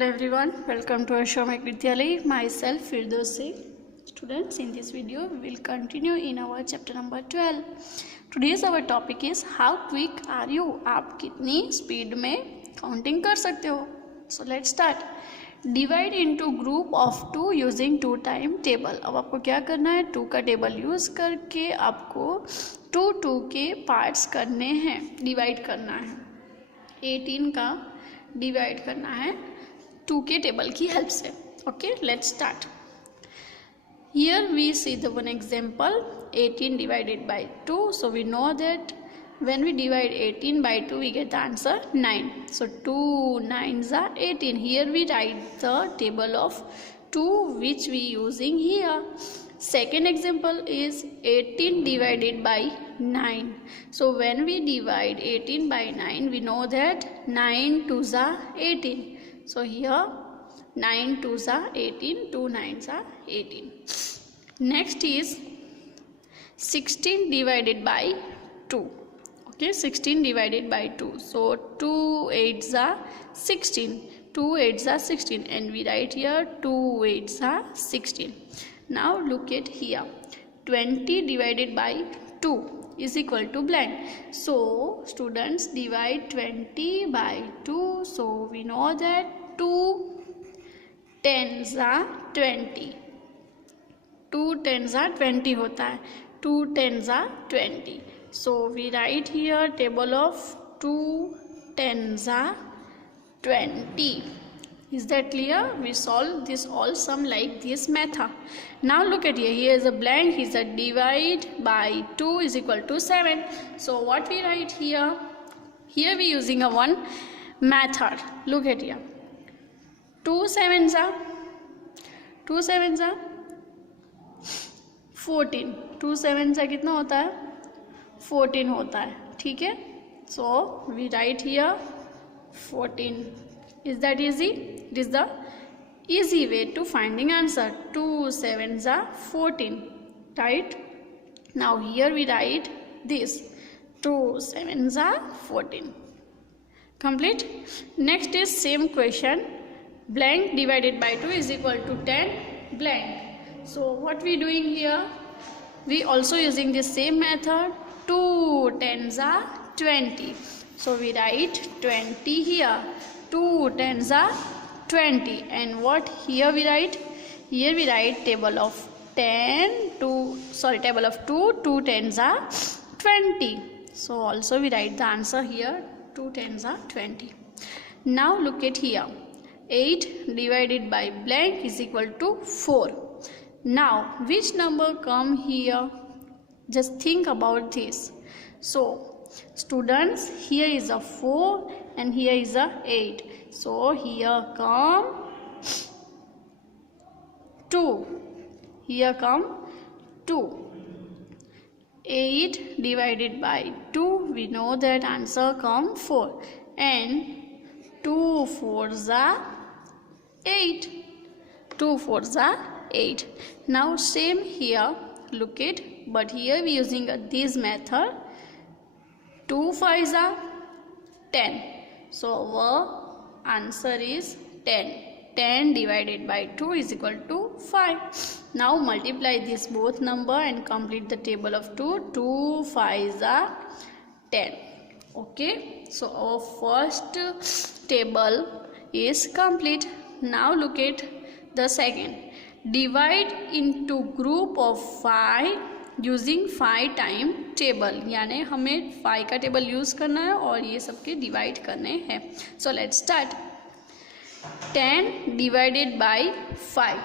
Hello everyone, welcome to Ashramik Vidyalaya. Myself Firdausi. Students, in this video we will continue in our chapter number 12. Today's our topic is how quick are you? आप कितनी speed में counting कर सकते हो? So let's start. Divide into group of 2 using 2 time table. अब आपको क्या करना है? 2 का टेबल यूज करके आपको 2 के पार्ट्स करने हैं, डिवाइड करना है. 18 का डिवाइड करना है 2 के टेबल की हेल्प से. Okay, let's start. Here we see the one example, 18 divided by 2. So we know that when we divide 18 by 2 we get the answer 9. So 2 9s are 18. Here we write the table of 2 which we using here. Second example is 18 divided by 9. So when we divide 18 by 9 we know that 9 2s are 18. So here 9 2s are 18, 2 9s are 18. Next is 16 divided by 2. Okay, 16 divided by 2. So 2 8s are 16, 2 8s are 16, and we write here 2 8s are 16. Now look at here, 20 divided by 2 is equal to blank. So students, divide 20 by 2. So we know that 2 10s are 20. 2 10s are 20 होता है. 2 10s are 20. So we write here table of 2 10s are 20. Is that clear? We solve this all sum like this method. Now look at here. Here is a blank. Here is a divide by 2 is equal to 7. So what we write here? Here we using a one method. Look at here. 2 7s are 14. 2 7s are कितना होता है? 14 होता है. ठीक है. So we write here 14. Is that easy? It is the easy way to finding answer. 2 7s are 14. Right? Now here we write this. 2 7s are 14. Complete. Next is same question. Blank divided by 2 is equal to 10 blank. So what we doing here? We also using the same method. 2 10s are 20. So we write 20 here. 2 10s are 20. And what here we write? Here we write table of 2 2 10s are 20. So also we write the answer here. 2 10s are 20. Now look at here. 8 divided by blank is equal to 4. Now which number come here? Just think about this. So students, here is a 4 and here is a 8. So here come 2. Here come 2. 8 divided by 2, we know that answer come 4. And 2 4s are 8. 2 4s are 8. Now same here. Look it. But here we using this method. 2 5s are 10. So our answer is 10. 10 divided by 2 is equal to 5. Now multiply this both number and complete the table of 2. 2 5s are 10. Okay. So our first table is complete. Now look at the second. Divide into group of 5 using 5 time table. यानी हमें 5 का table use करना है और ये सबके divide करने हैं. So let's start. 10 divided by 5.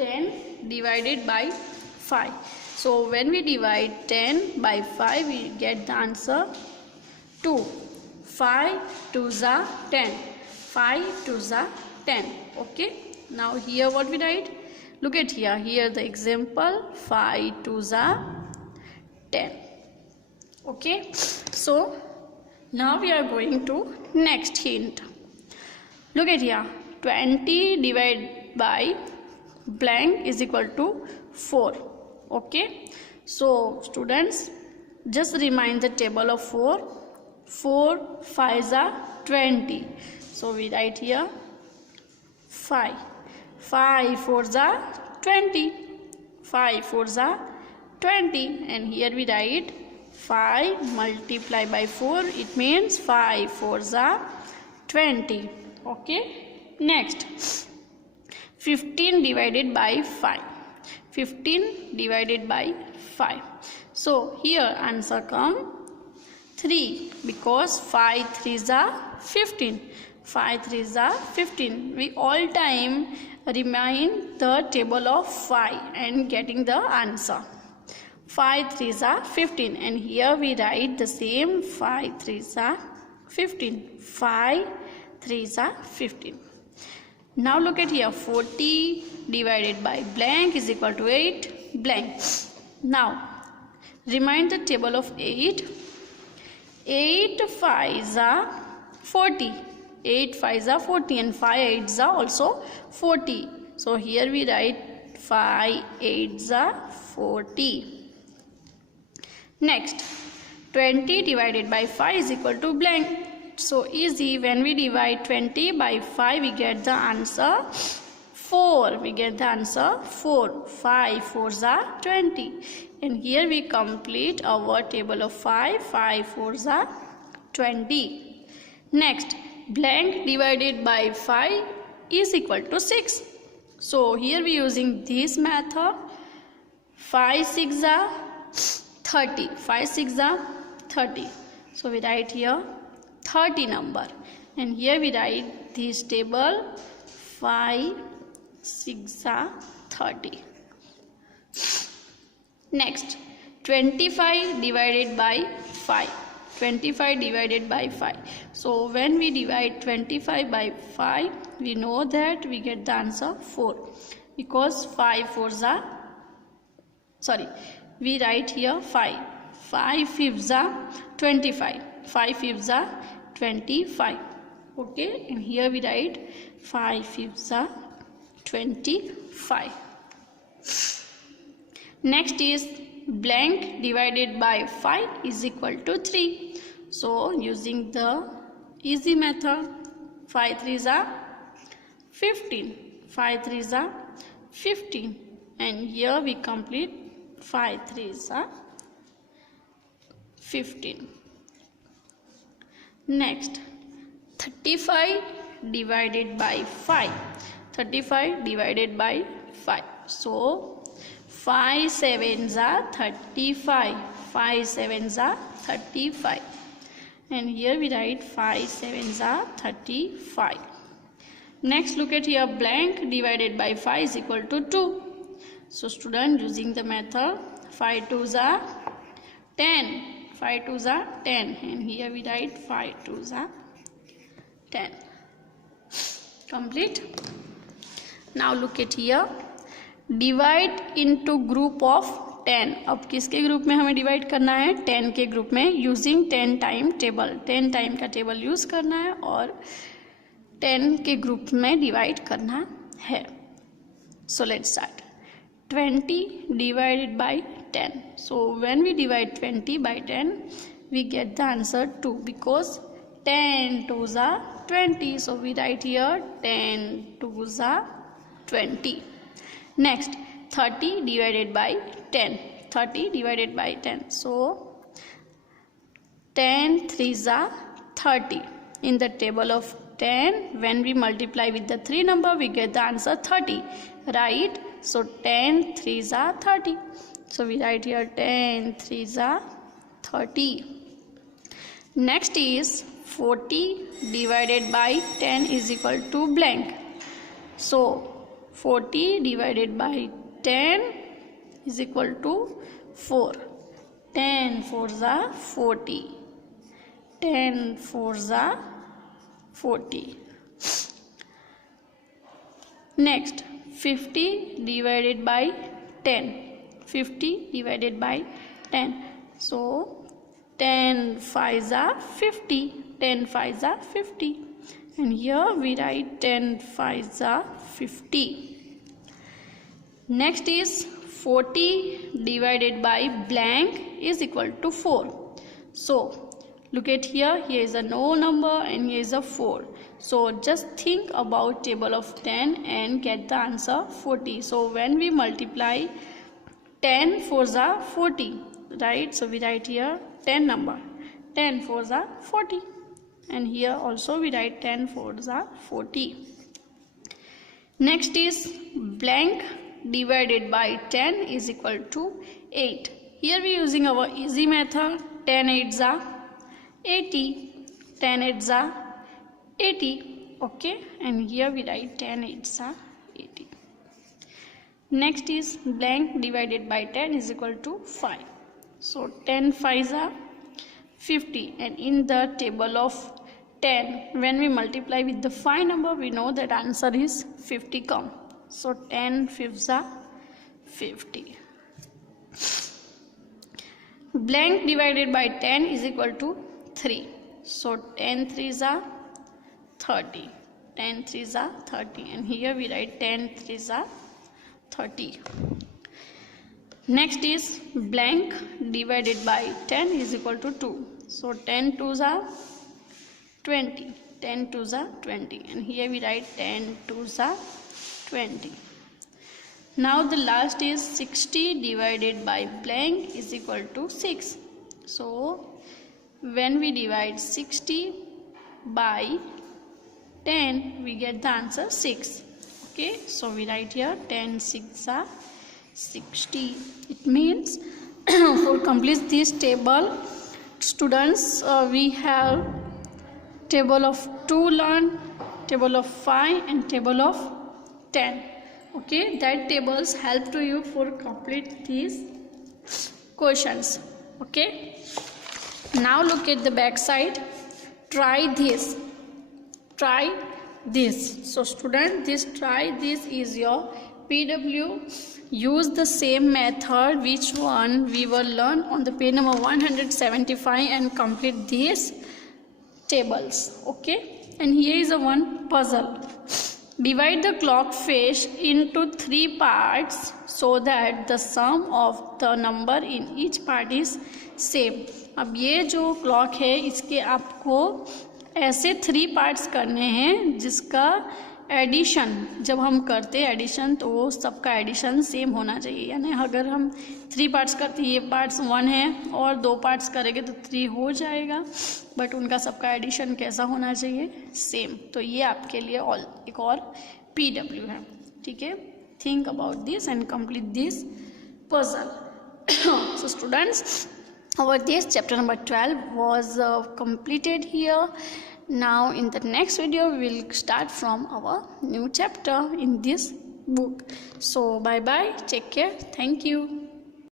10 divided by 5. So when we divide 10 by 5 we get the answer 2. 5 2s are 10. 5 2s are 10. Okay. Now here what we write? Look at here. Here the example. 5 2s are 10. Okay. So now we are going to next hint. Look at here. 20 divided by blank is equal to 4. Okay. So students, just remind the table of 4. 4 5s are 20. So we write here 5. 5 4s are 20. 5 4s are 20. And here we write 5 multiplied by 4. It means 5 4s are 20. Okay. Next, 15 divided by 5. 15 divided by 5. So here answer come 3 because 5 3s are 15. 5 3s are 15. We all time remind the table of 5 and getting the answer. 5 3s are 15 and here we write the same 5 3s are 15. 5 3s are 15. Now look at here, 40 divided by blank is equal to 8 blank. Now remind the table of 8. 8 5s are 40. 8 5s are 40 and 5 8s are also 40. So here we write 5 8s are 40. Next, 20 divided by 5 is equal to blank. So easy, when we divide 20 by 5 we get the answer 4. We get the answer 4. 5 4s are 20. And here we complete our table of 5. 5 4s are 20. Next, blank divided by 5 is equal to 6. So here we using this method. 5 6 are 30. 5 6 are 30. So we write here 30 number. And here we write this table 5 6 are 30. Next, 25 divided by 5. 25 divided by 5. So when we divide 25 by 5, we know that we get the answer 4 because 5 4s are, we write here 5. 5 5s are 25. 5 5s are 25. Okay, and here we write 5 5s are 25. Next is blank divided by 5 is equal to 3. So using the easy method, 5 3s are 15. 5 3s are 15. And here we complete 5 3s are 15. Next, 35 divided by 5. 35 divided by 5. So 5 7s are 35. 5 7s are 35. And here we write 5 7s are 35. Next, look at here, blank divided by 5 is equal to 2. So student, using the method, 5 2s are 10. 5 2s are 10. And here we write 5 2s are 10. Complete. Now look at here, divide into group of 10. अब किसके group में हमें divide करना है? 10 के group में using 10 time table. 10 time का table use करना है और 10 के ग्रुप में डिवाइड करना है. सो let's start. 20 divided by 10. So when we divide 20 by 10, we get the answer 2 because 10 2s are 20. So we write here 10 2s are 20. Next, 30 divided by 10. 30 divided by 10. So 10 3s are 30. In the table of 10, when we multiply with the 3 number, we get the answer 30. Right? So 10 3s are 30. So we write here 10 3s are 30. Next is 40 divided by 10 is equal to blank. So 40 divided by 10 is equal to 4. 10 4s are 40. 10 4s are 40. Next, 50 divided by 10. 50 divided by 10. So 10 5s are 50. 10 5s are 50. And here we write 10 5s are 50. Next is 40 divided by blank is equal to 4. So Look at here, here is a no number and here is a 4. So just think about table of 10 and get the answer 40. So when we multiply 10 4s are 40, right? So we write here 10 number, 10 4s are 40, and here also we write 10 4s are 40. Next is blank divided by 10 is equal to 8. Here we are using our easy method. 10 8s are 80, 10 8s are 80, okay, and here we write 10 8s are 80. Next is blank divided by 10 is equal to 5. So 10 5s are 50, and in the table of 10, when we multiply with the 5 number, we know that answer is 50 come. So 10 5s are 50. Blank divided by 10 is equal to 3. So 10 3s are 30. 10 3s are 30, and here we write 10 3s are 30. Next is blank divided by 10 is equal to 2. So 10 2s are 20. 10 2s are 20, and here we write 10 2s are 20. Now the last is 60 divided by blank is equal to 6. So when we divide 60 by 10, we get the answer 6. Okay, so we write here 10 6 are 60. It means for complete this table, students, we have table of 2 learn, table of 5 and table of 10. Okay, that tables help to you for complete these questions. Okay, now look at the back side. Try this, try this. So student, this try this is your PW. Use the same method which one we will learn on the page number 175 and complete these tables. Okay, and here is a one puzzle. Divide the clock face into 3 parts so that the sum of the number in each part is same. अब ये जो clock है इसके आपको ऐसे 3 parts करने हैं जिसका एडिशन जब हम करते हैं एडिशन तो वो सबका एडिशन सेम होना चाहिए. यानी अगर हम 3 पार्ट्स करते हैं, ये पार्ट्स 1 है और 2 पार्ट्स करेंगे तो 3 हो जाएगा, बट उनका सबका एडिशन कैसा होना चाहिए, सेम. तो ये आपके लिए एक और PW है. ठीक है, think about this and complete this puzzle. So students, our this chapter number 12 was completed here. Now in the next video we will start from our new chapter in this book. So bye bye, take care, thank you.